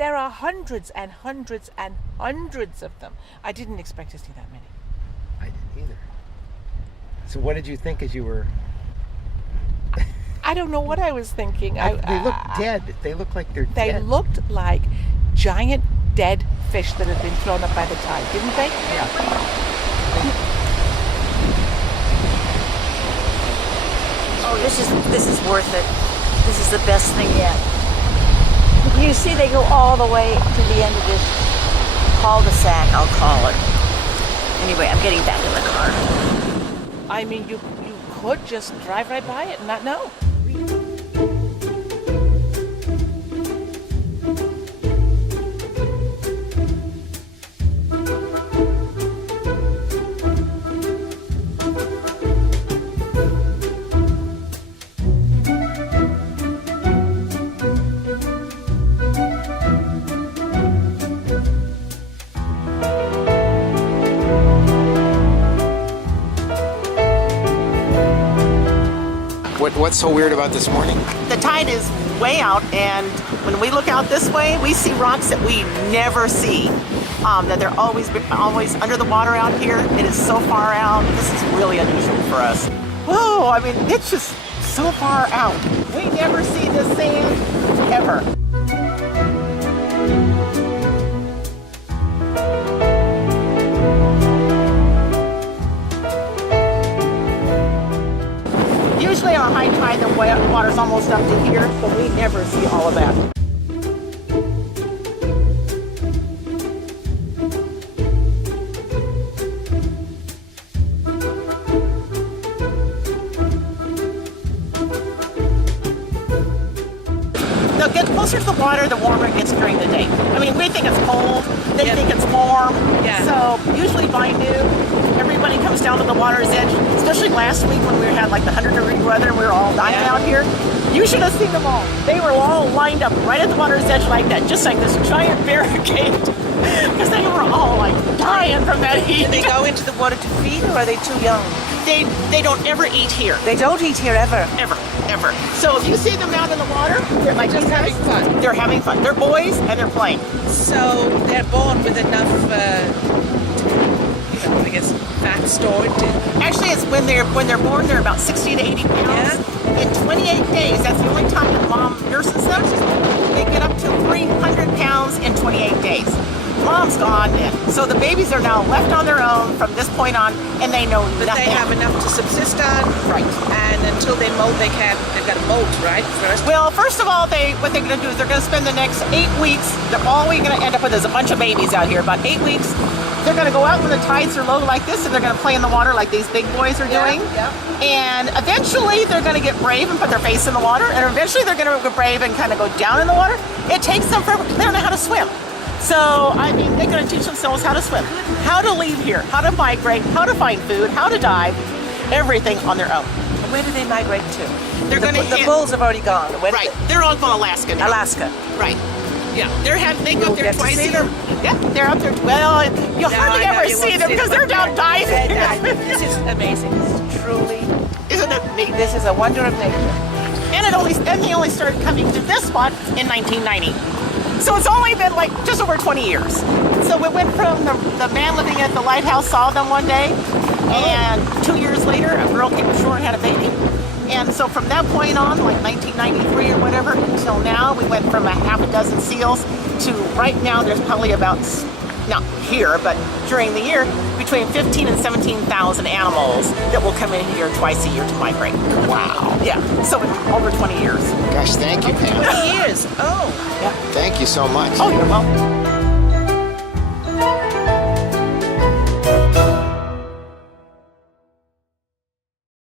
There are hundreds and hundreds and hundreds of them. I didn't expect to see that many. I didn't either. So what did you think as you were... I don't know what I was thinking. They look dead. They look like they're They dead. looked like giant dead fish that had been thrown up by the tide, didn't they? Yeah. Oh, this is worth it. This is the best thing yet. You see, they go all the way to the end of this cul-de-sac, I'll call it. Anyway, I'm getting back in the car. I mean, you could just drive right by it and not know. What's so weird about this morning? The tide is way out, and when we look out this way, we see rocks that we never see. That they're always under the water out here. It is so far out. This is really unusual for us. Whoa, I mean, it's just so far out. We never see this sand, ever. Usually on high tide, the water's almost up to here, but we never see all of that. They'll get closer to the water, the warmer it gets during the day. I mean, we think it's cold, they think it's warm. Yeah. So usually by noon, everybody comes down to the water's edge, especially last week when we had like the 100-degree weather and we were all dying out here. You should have seen them all. They were all lined up right at the water's edge like that, just like this giant barricade. Because they were all like dying from that heat. Do they go into the water to feed, or are they too young? They don't ever eat here. They don't eat here ever. Ever. So if you see them out in the water, they're like Just having fun. They're having fun. They're boys and they're playing. So they're born with enough, I guess, fat stored to... Actually, it's when they're born, they're about 60 to 80 pounds. Yeah. In 28 days, that's the only time that mom nurses them. They get up to 300 pounds in 28 days. Mom's gone, so the babies are now left on their own from this point on, and they know But nothing. they have enough to subsist on. Right. And until they molt, they've got to molt, right? First. Well, first of all, what they're going to do is they're going to spend the next 8 weeks. All we're going to end up with is a bunch of babies out here. About 8 weeks, they're going to go out when the tides are low like this, and they're going to play in the water like these big boys are doing. Yeah. And eventually, they're going to get brave and put their face in the water, and eventually, they're going to get brave and kind of go down in the water. It takes them forever. They don't know how to swim. So, I mean, they're going to teach themselves how to swim, how to leave here, how to migrate, how to find food, how to dive, everything on their own. Where do they migrate to? The bulls have already gone. Right. They're all going to Alaska now. Alaska. Right. Yeah. They go up there get to twice see a year. them? Yeah, they're up there. Well, you'll hardly ever see them because they're down diving. This is amazing. This is truly... Isn't it neat? This is a wonder of nature. And they only started coming to this spot in 1990. So it's only been like just over 20 years. So we went from the man living at the lighthouse saw them one day, and 2 years later, a girl came ashore and had a baby. And so from that point on, like 1993 or whatever, until now, we went from a half a dozen seals to right now there's probably about, not here, but during the year, between 15 and 17,000 animals that will come in here twice a year to migrate. Wow. Yeah, so over 20 years. Gosh, thank you, Pam. Years. Oh. Yeah. Thank you so much. Oh, you're welcome.